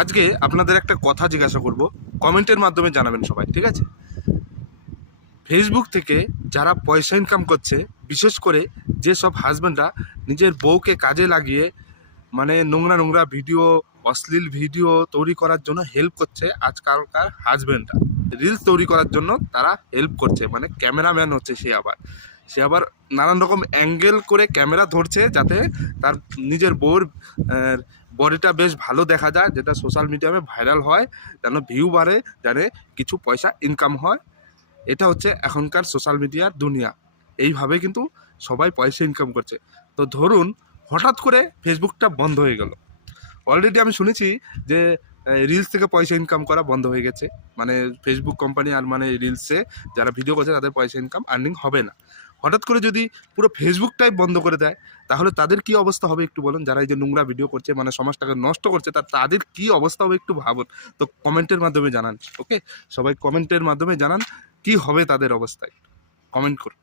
আজকে আপনাদের একটা কথা জিজ্ঞাসা করব, কমেন্টের মাধ্যমে জানাবেন সবাই, ঠিক আছে? ফেসবুক থেকে যারা পয়সা ইনকাম করছে, বিশেষ করে যেসব হাজব্যান্ডরা নিজের বউকে কাজে লাগিয়ে মানে নোংরা নোংরা ভিডিও, অশ্লীল ভিডিও তৈরি করার জন্য হেল্প করছে, আজকালকার হাজব্যান্ডরা রিলস তৈরি করার জন্য তারা হেল্প করছে, মানে ক্যামেরাম্যান হচ্ছে সে আবার নানান রকম অ্যাঙ্গেল করে ক্যামেরা ধরছে যাতে তার নিজের বউর বডিটা বেশ ভালো দেখা যায়, যেটা সোশ্যাল মিডিয়ামে ভাইরাল হয়, যেন ভিউ বাড়ে, যেন কিছু পয়সা ইনকাম হয়। এটা হচ্ছে এখনকার সোশ্যাল মিডিয়ার দুনিয়া। এইভাবে কিন্তু সবাই পয়সা ইনকাম করছে। তো ধরুন হঠাৎ করে ফেসবুকটা বন্ধ হয়ে গেল। অলরেডি আমি শুনেছি যে রিলস থেকে পয়সা ইনকাম করা বন্ধ হয়ে গেছে, মানে ফেসবুক কোম্পানি আর মানে রিলসে যারা ভিডিও করছে তাদের পয়সা ইনকাম আর্নিং হবে না। হঠাৎ করে যদি পুরো ফেসবুকটাই বন্ধ করে দেয়, তাহলে তাদের কি অবস্থা হবে একটু বলুন? যারা এই যে নোংরা ভিডিও করছে, মানে সমাজটাকে নষ্ট করছে, তাদের কি অবস্থা হবে একটু ভাবুন। তো কমেন্টের মাধ্যমে জানান, ওকে? সবাই কমেন্টের মাধ্যমে জানান কি হবে তাদের অবস্থায়, কমেন্ট করুন।